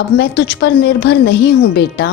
अब मैं तुझ पर निर्भर नहीं हूँ बेटा।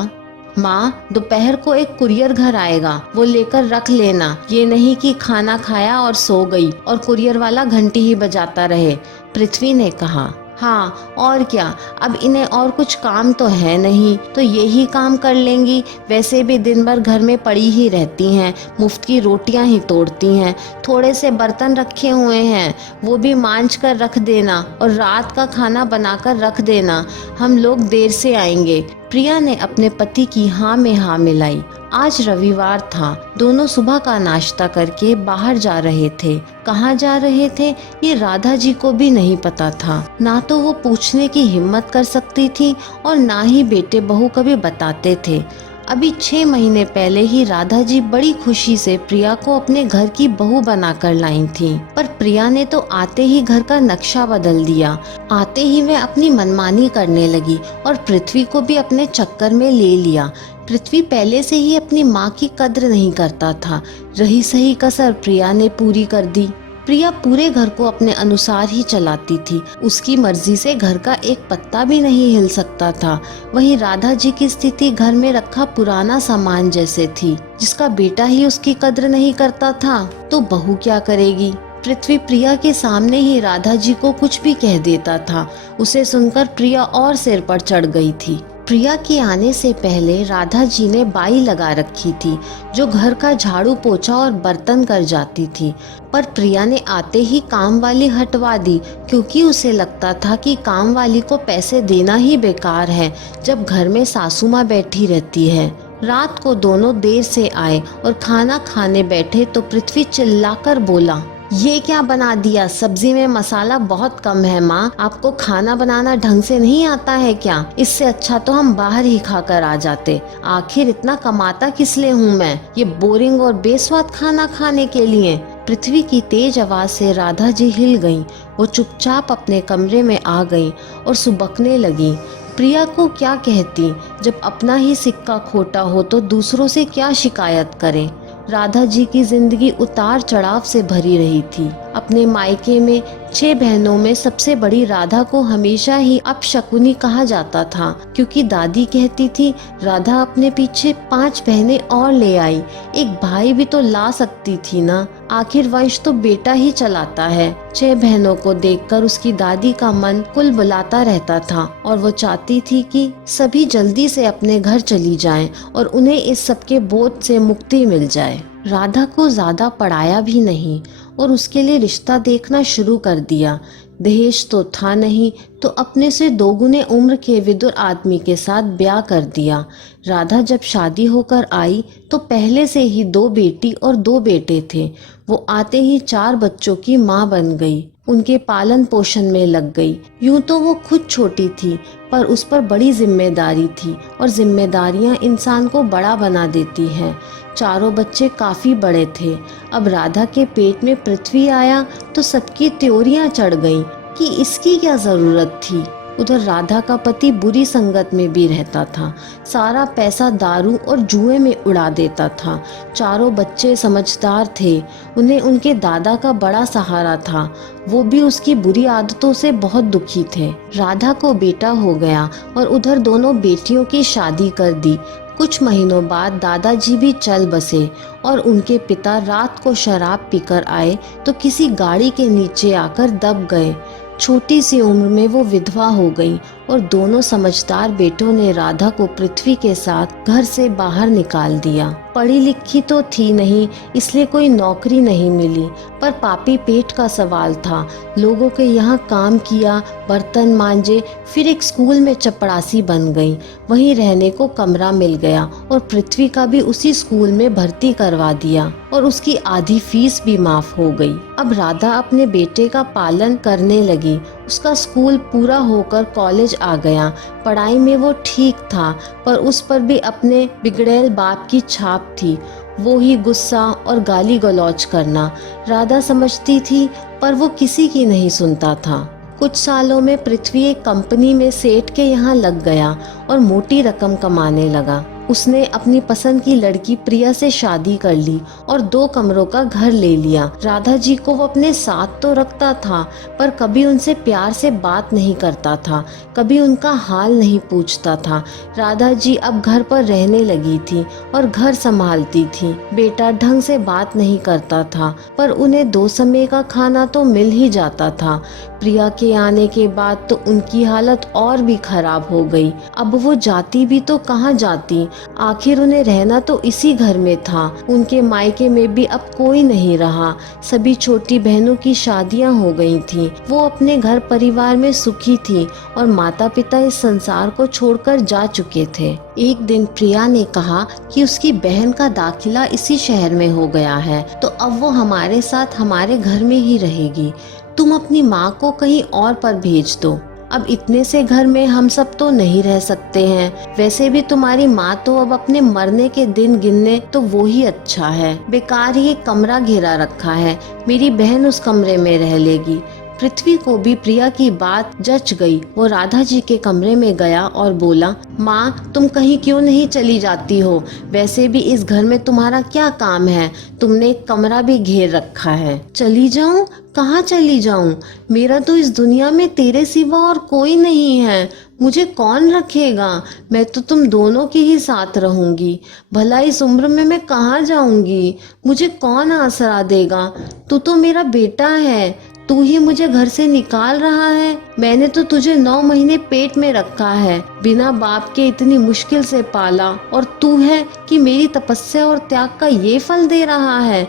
माँ, दोपहर को एक कुरियर घर आएगा, वो लेकर रख लेना। ये नहीं कि खाना खाया और सो गई और कुरियर वाला घंटी ही बजाता रहे। पृथ्वी ने कहा। हाँ और क्या, अब इन्हें और कुछ काम तो है नहीं, तो यही काम कर लेंगी। वैसे भी दिन भर घर में पड़ी ही रहती हैं, मुफ्त की रोटियां ही तोड़ती हैं। थोड़े से बर्तन रखे हुए हैं, वो भी मांज कर रख देना और रात का खाना बनाकर रख देना। हम लोग देर से आएंगे। प्रिया ने अपने पति की हाँ में हाँ मिलाई। आज रविवार था। दोनों सुबह का नाश्ता करके बाहर जा रहे थे। कहाँ जा रहे थे ये राधा जी को भी नहीं पता था। ना तो वो पूछने की हिम्मत कर सकती थी और ना ही बेटे बहू कभी बताते थे। अभी 6 महीने पहले ही राधा जी बड़ी खुशी से प्रिया को अपने घर की बहू बनाकर लाई थी, पर प्रिया ने तो आते ही घर का नक्शा बदल दिया। आते ही वह अपनी मनमानी करने लगी और पृथ्वी को भी अपने चक्कर में ले लिया। पृथ्वी पहले से ही अपनी माँ की कद्र नहीं करता था। रही सही कसर प्रिया ने पूरी कर दी। प्रिया पूरे घर को अपने अनुसार ही चलाती थी। उसकी मर्जी से घर का एक पत्ता भी नहीं हिल सकता था। वहीं राधा जी की स्थिति घर में रखा पुराना सामान जैसे थी। जिसका बेटा ही उसकी कद्र नहीं करता था तो बहू क्या करेगी। पृथ्वी प्रिया के सामने ही राधा जी को कुछ भी कह देता था। उसे सुनकर प्रिया और सिर पर चढ़ गई थी। प्रिया के आने से पहले राधा जी ने बाई लगा रखी थी, जो घर का झाड़ू पोछा और बर्तन कर जाती थी। पर प्रिया ने आते ही काम वाली हटवा दी, क्योंकि उसे लगता था कि काम वाली को पैसे देना ही बेकार है जब घर में सासू माँ बैठी रहती है। रात को दोनों देर से आए और खाना खाने बैठे तो पृथ्वी चिल्लाकर बोला, ये क्या बना दिया? सब्जी में मसाला बहुत कम है माँ। आपको खाना बनाना ढंग से नहीं आता है क्या? इससे अच्छा तो हम बाहर ही खाकर आ जाते। आखिर इतना कमाता किस लिए हूँ मैं, ये बोरिंग और बेस्वाद खाना खाने के लिए? पृथ्वी की तेज आवाज से राधा जी हिल गईं। वो चुपचाप अपने कमरे में आ गईं और सुबकने लगी। प्रिया को क्या कहती, जब अपना ही सिक्का खोटा हो तो दूसरों से क्या शिकायत करें। राधा जी की जिंदगी उतार चढ़ाव से भरी रही थी। अपने मायके में 6 बहनों में सबसे बड़ी राधा को हमेशा ही अपशकुनी कहा जाता था, क्योंकि दादी कहती थी राधा अपने पीछे 5 बहनें और ले आई। एक भाई भी तो ला सकती थी ना, आखिर वंश तो बेटा ही चलाता है। 6 बहनों को देखकर उसकी दादी का मन कुलबुलाता रहता था और वो चाहती थी कि सभी जल्दी से अपने घर चली जाएं और उन्हें इस सब के बोझ से मुक्ति मिल जाए। राधा को ज्यादा पढ़ाया भी नहीं और उसके लिए रिश्ता देखना शुरू कर दिया। दहेज तो था नहीं, तो अपने से 2 गुने उम्र के विदुर आदमी के साथ ब्याह कर दिया। राधा जब शादी होकर आई तो पहले से ही 2 बेटी और 2 बेटे थे। वो आते ही 4 बच्चों की माँ बन गई, उनके पालन पोषण में लग गई। यूं तो वो खुद छोटी थी, पर उस पर बड़ी जिम्मेदारी थी और जिम्मेदारियां इंसान को बड़ा बना देती हैं। चारों बच्चे काफी बड़े थे। अब राधा के पेट में पृथ्वी आया तो सबकी त्योरियां चढ़ गईं कि इसकी क्या जरूरत थी। उधर राधा का पति बुरी संगत में भी रहता था, सारा पैसा दारू और जुए में उड़ा देता था। चारों बच्चे समझदार थे, उन्हें उनके दादा का बड़ा सहारा था। वो भी उसकी बुरी आदतों से बहुत दुखी थे। राधा को बेटा हो गया और उधर दोनों बेटियों की शादी कर दी। कुछ महीनों बाद दादाजी भी चल बसे और उनके पिता रात को शराब पीकर आए तो किसी गाड़ी के नीचे आकर दब गए। छोटी सी उम्र में वो विधवा हो गई और दोनों समझदार बेटों ने राधा को पृथ्वी के साथ घर से बाहर निकाल दिया। पढ़ी लिखी तो थी नहीं, इसलिए कोई नौकरी नहीं मिली, पर पापी पेट का सवाल था। लोगों के यहाँ काम किया, बर्तन मांजे, फिर एक स्कूल में चपरासी बन गई। वहीं रहने को कमरा मिल गया और पृथ्वी का भी उसी स्कूल में भर्ती करवा दिया और उसकी आधी फीस भी माफ हो गई। अब राधा अपने बेटे का पालन करने लगी। उसका स्कूल पूरा होकर कॉलेज आ गया। पढ़ाई में वो ठीक था, पर उस पर भी अपने बिगड़ैल बाप की छाप थी। वो ही गुस्सा और गाली गलौज करना। राधा समझती थी, पर वो किसी की नहीं सुनता था। कुछ सालों में पृथ्वी एक कंपनी में सेठ के यहाँ लग गया और मोटी रकम कमाने लगा। उसने अपनी पसंद की लड़की प्रिया से शादी कर ली और 2 कमरों का घर ले लिया। राधा जी को वो अपने साथ तो रखता था, पर कभी उनसे प्यार से बात नहीं करता था, कभी उनका हाल नहीं पूछता था। राधा जी अब घर पर रहने लगी थी और घर संभालती थी। बेटा ढंग से बात नहीं करता था, पर उन्हें 2 समय का खाना तो मिल ही जाता था। प्रिया के आने के बाद तो उनकी हालत और भी खराब हो गई। अब वो जाती भी तो कहाँ जाती, आखिर उन्हें रहना तो इसी घर में था। उनके मायके में भी अब कोई नहीं रहा। सभी छोटी बहनों की शादियां हो गई थी। वो अपने घर परिवार में सुखी थी और माता पिता इस संसार को छोड़कर जा चुके थे। एक दिन प्रिया ने कहा कि उसकी बहन का दाखिला इसी शहर में हो गया है, तो अब वो हमारे साथ हमारे घर में ही रहेगी। तुम अपनी माँ को कहीं और पर भेज दो। अब इतने से घर में हम सब तो नहीं रह सकते हैं। वैसे भी तुम्हारी माँ तो अब अपने मरने के दिन गिनने, तो वो ही अच्छा है। बेकार ही एक कमरा घेरा रखा है, मेरी बहन उस कमरे में रह लेगी। पृथ्वी को भी प्रिया की बात जच गई। वो राधा जी के कमरे में गया और बोला, माँ तुम कहीं क्यों नहीं चली जाती हो? वैसे भी इस घर में तुम्हारा क्या काम है? तुमने एक कमरा भी घेर रखा है। चली जाऊं? कहाँ चली जाऊं? मेरा तो इस दुनिया में तेरे सिवा और कोई नहीं है। मुझे कौन रखेगा? मैं तो तुम दोनों के ही साथ रहूंगी। भला इस उम्र में मैं कहाँ जाऊंगी? मुझे कौन आसरा देगा? तू तो मेरा बेटा है, तू ही मुझे घर से निकाल रहा है। मैंने तो तुझे 9 महीने पेट में रखा है, बिना बाप के इतनी मुश्किल से पाला, और तू है कि मेरी तपस्या और त्याग का ये फल दे रहा है।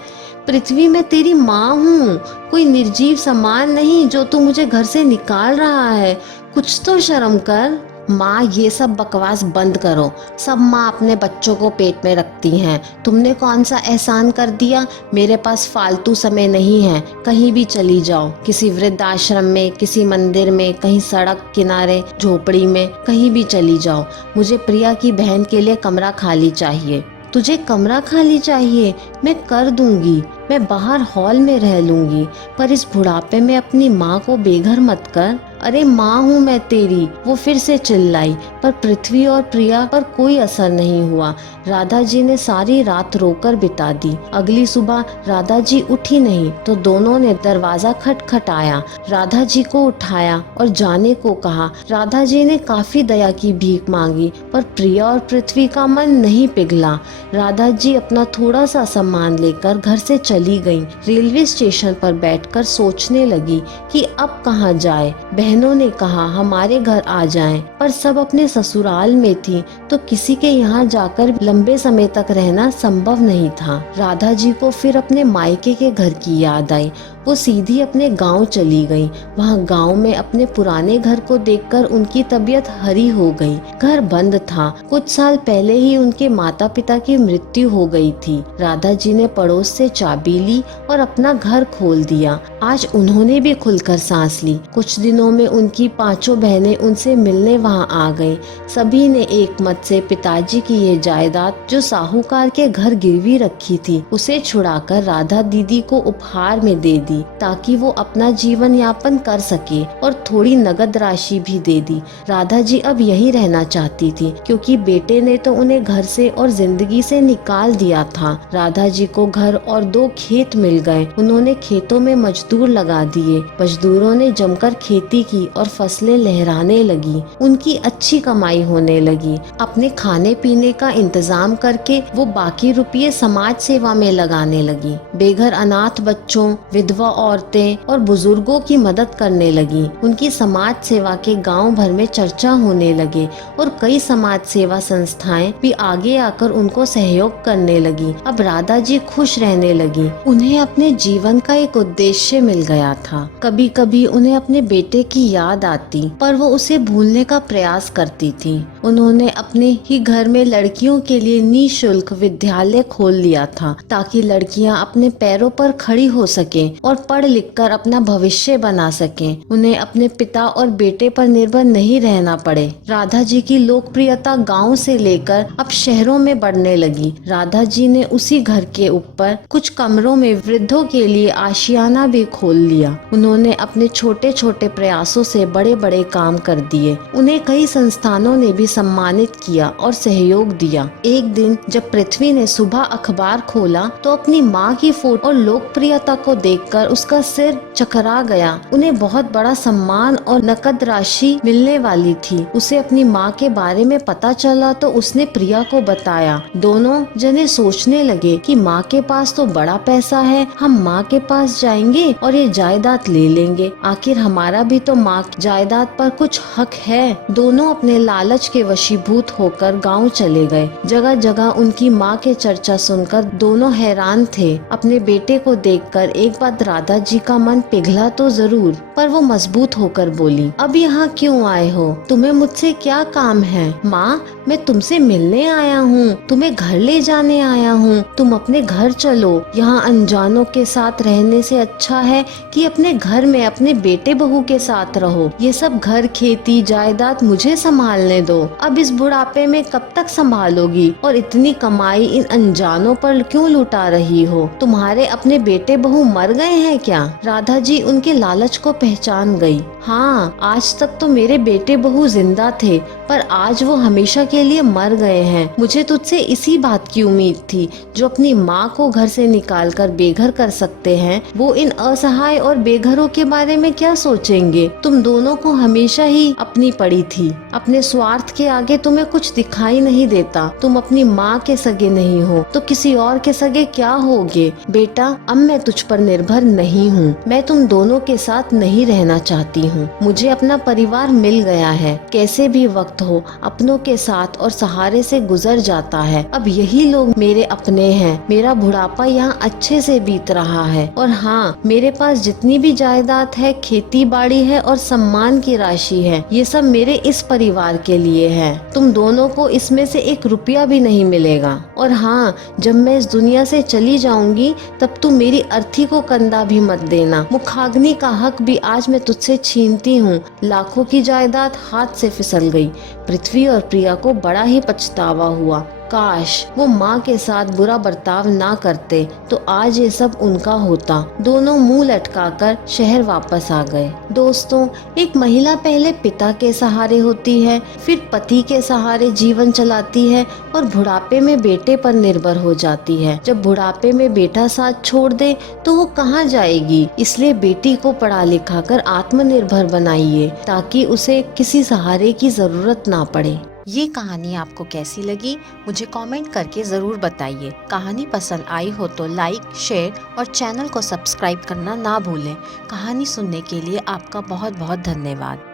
पृथ्वी मैं तेरी माँ हूँ, कोई निर्जीव समान नहीं जो तू मुझे घर से निकाल रहा है। कुछ तो शर्म कर। माँ ये सब बकवास बंद करो। सब माँ अपने बच्चों को पेट में रखती हैं। तुमने कौन सा एहसान कर दिया? मेरे पास फालतू समय नहीं है। कहीं भी चली जाओ, किसी वृद्धाश्रम में, किसी मंदिर में, कहीं सड़क किनारे, झोपड़ी में, कहीं भी चली जाओ। मुझे प्रिया की बहन के लिए कमरा खाली चाहिए। तुझे कमरा खाली चाहिए? मैं कर दूंगी। मैं बाहर हॉल में रह लूंगी, पर इस बुढ़ापे में अपनी माँ को बेघर मत कर। अरे माँ हूँ मैं तेरी। वो फिर से चिल्लाई, पर पृथ्वी और प्रिया पर कोई असर नहीं हुआ। राधा जी ने सारी रात रोकर बिता दी। अगली सुबह राधा जी उठी नहीं तो दोनों ने दरवाजा खटखटाया। राधा जी को उठाया और जाने को कहा। राधा जी ने काफी दया की भीख मांगी, पर प्रिया और पृथ्वी का मन नहीं पिघला। राधा जी अपना थोड़ा सा सामान लेकर घर से चली गईं। रेलवे स्टेशन पर बैठकर सोचने लगी कि अब कहाँ जाए। बहनों ने कहा हमारे घर आ जाएं, पर सब अपने ससुराल में थी, तो किसी के यहाँ जाकर लंबे समय तक रहना संभव नहीं था। राधा जी को फिर अपने मायके के घर की याद आई। वो सीधी अपने गांव चली गई। वहाँ गांव में अपने पुराने घर को देखकर उनकी तबीयत हरी हो गई। घर बंद था। कुछ साल पहले ही उनके माता पिता की मृत्यु हो गई थी। राधा जी ने पड़ोस से चाबी ली और अपना घर खोल दिया। आज उन्होंने भी खुलकर सांस ली। कुछ दिनों में उनकी 5 बहनें उनसे मिलने वहाँ आ गईं। सभी ने एक मत से पिताजी की ये जायदाद जो साहूकार के घर गिरवी रखी थी, उसे छुड़ाकर राधा दीदी को उपहार में दे दी, ताकि वो अपना जीवन यापन कर सके, और थोड़ी नगद राशि भी दे दी। राधा जी अब यहीं रहना चाहती थी, क्योंकि बेटे ने तो उन्हें घर से और जिंदगी से निकाल दिया था। राधा जी को घर और 2 खेत मिल गए। उन्होंने खेतों में मजदूर लगा दिए। मजदूरों ने जमकर खेती की और फसलें लहराने लगी। उनकी अच्छी कमाई होने लगी। अपने खाने पीने का इंतजाम करके वो बाकी रुपये समाज सेवा में लगाने लगी। बेघर अनाथ बच्चों, विधवा औरतें और बुजुर्गों की मदद करने लगी। उनकी समाज सेवा के गांव भर में चर्चा होने लगे और कई समाज सेवा संस्थाएं भी आगे आकर उनको सहयोग करने लगी। अब राधा जी खुश रहने लगी। उन्हें अपने जीवन का एक उद्देश्य मिल गया था। कभी कभी उन्हें अपने बेटे की याद आती, पर वो उसे भूलने का प्रयास करती थी। उन्होंने अपने ही घर में लड़कियों के लिए निःशुल्क विद्यालय खोल लिया था, ताकि लड़कियां अपने पैरों पर खड़ी हो सकें और पढ़ लिख कर अपना भविष्य बना सकें, उन्हें अपने पिता और बेटे पर निर्भर नहीं रहना पड़े। राधा जी की लोकप्रियता गांव से लेकर अब शहरों में बढ़ने लगी। राधा जी ने उसी घर के ऊपर कुछ कमरों में वृद्धों के लिए आशियाना भी खोल लिया। उन्होंने अपने छोटे छोटे प्रयासों से बड़े बड़े काम कर दिए। उन्हें कई संस्थानों ने भी सम्मानित किया और सहयोग दिया। एक दिन जब पृथ्वी ने सुबह अखबार खोला तो अपनी माँ की फोटो और लोकप्रियता को देखकर उसका सिर चकरा गया। उन्हें बहुत बड़ा सम्मान और नकद राशि मिलने वाली थी। उसे अपनी माँ के बारे में पता चला तो उसने प्रिया को बताया। दोनों जने सोचने लगे कि माँ के पास तो बड़ा पैसा है, हम माँ के पास जाएंगे और ये जायदाद ले लेंगे। आखिर हमारा भी तो माँ की जायदाद पर कुछ हक है। दोनों अपने लालच के वशीभूत होकर गांव चले गए। जगह जगह उनकी माँ के चर्चा सुनकर दोनों हैरान थे। अपने बेटे को देखकर एक बार राधा जी का मन पिघला तो जरूर, पर वो मजबूत होकर बोली, अब यहाँ क्यों आए हो? तुम्हें मुझसे क्या काम है? माँ, मैं तुमसे मिलने आया हूँ, तुम्हें घर ले जाने आया हूँ। तुम अपने घर चलो। यहाँ अनजानों के साथ रहने से अच्छा है कि अपने घर में अपने बेटे बहू के साथ रहो। ये सब घर, खेती, जायदाद मुझे संभालने दो। अब इस बुढ़ापे में कब तक संभालोगी? और इतनी कमाई इन अनजानों पर क्यों लुटा रही हो? तुम्हारे अपने बेटे बहू मर गए हैं क्या? राधा जी उनके लालच को पहचान गई। हाँ, आज तक तो मेरे बेटे बहू जिंदा थे, पर आज वो हमेशा के लिए मर गए हैं। मुझे तुझसे इसी बात की उम्मीद थी। जो अपनी माँ को घर से निकालकर बेघर कर सकते हैं, वो इन असहाय और बेघरों के बारे में क्या सोचेंगे? तुम दोनों को हमेशा ही अपनी पड़ी थी। अपने स्वार्थ के आगे तुम्हें कुछ दिखाई नहीं देता। तुम अपनी माँ के सगे नहीं हो तो किसी और के सगे क्या होगे? बेटा, अब मैं तुझ पर निर्भर नहीं हूँ। मैं तुम दोनों के साथ नहीं रहना चाहती हूँ। मुझे अपना परिवार मिल गया है। कैसे भी वक्त हो, अपनों के साथ और सहारे से गुजर जाता है। अब यही लोग मेरे अपने हैं। मेरा बुढ़ापा यहाँ अच्छे से बीत रहा है। और हाँ, मेरे पास जितनी भी जायदाद है, खेती बाड़ी है और सम्मान की राशि है, ये सब मेरे इस परिवार के लिए है। तुम दोनों को इसमें से एक रुपया भी नहीं मिलेगा। और हाँ, जब मैं इस दुनिया से चली जाऊंगी तब तुम मेरी अर्थी को कंधा भी मत देना। मुखाग्नि का हक भी आज मैं तुझसे छीनती हूँ। लाखों की जायदाद हाथ से फिसल गई। पृथ्वी और प्रिया को बड़ा ही पछतावा हुआ। काश वो माँ के साथ बुरा बर्ताव ना करते तो आज ये सब उनका होता। दोनों मुंह लटकाकर शहर वापस आ गए। दोस्तों, एक महिला पहले पिता के सहारे होती है, फिर पति के सहारे जीवन चलाती है और बुढ़ापे में बेटे पर निर्भर हो जाती है। जब बुढ़ापे में बेटा साथ छोड़ दे तो वो कहाँ जाएगी? इसलिए बेटी को पढ़ा लिखा कर आत्मनिर्भर बनाइए ताकि उसे किसी सहारे की जरूरत ना पड़े। ये कहानी आपको कैसी लगी मुझे कमेंट करके ज़रूर बताइए। कहानी पसंद आई हो तो लाइक, शेयर और चैनल को सब्सक्राइब करना ना भूलें। कहानी सुनने के लिए आपका बहुत बहुत धन्यवाद।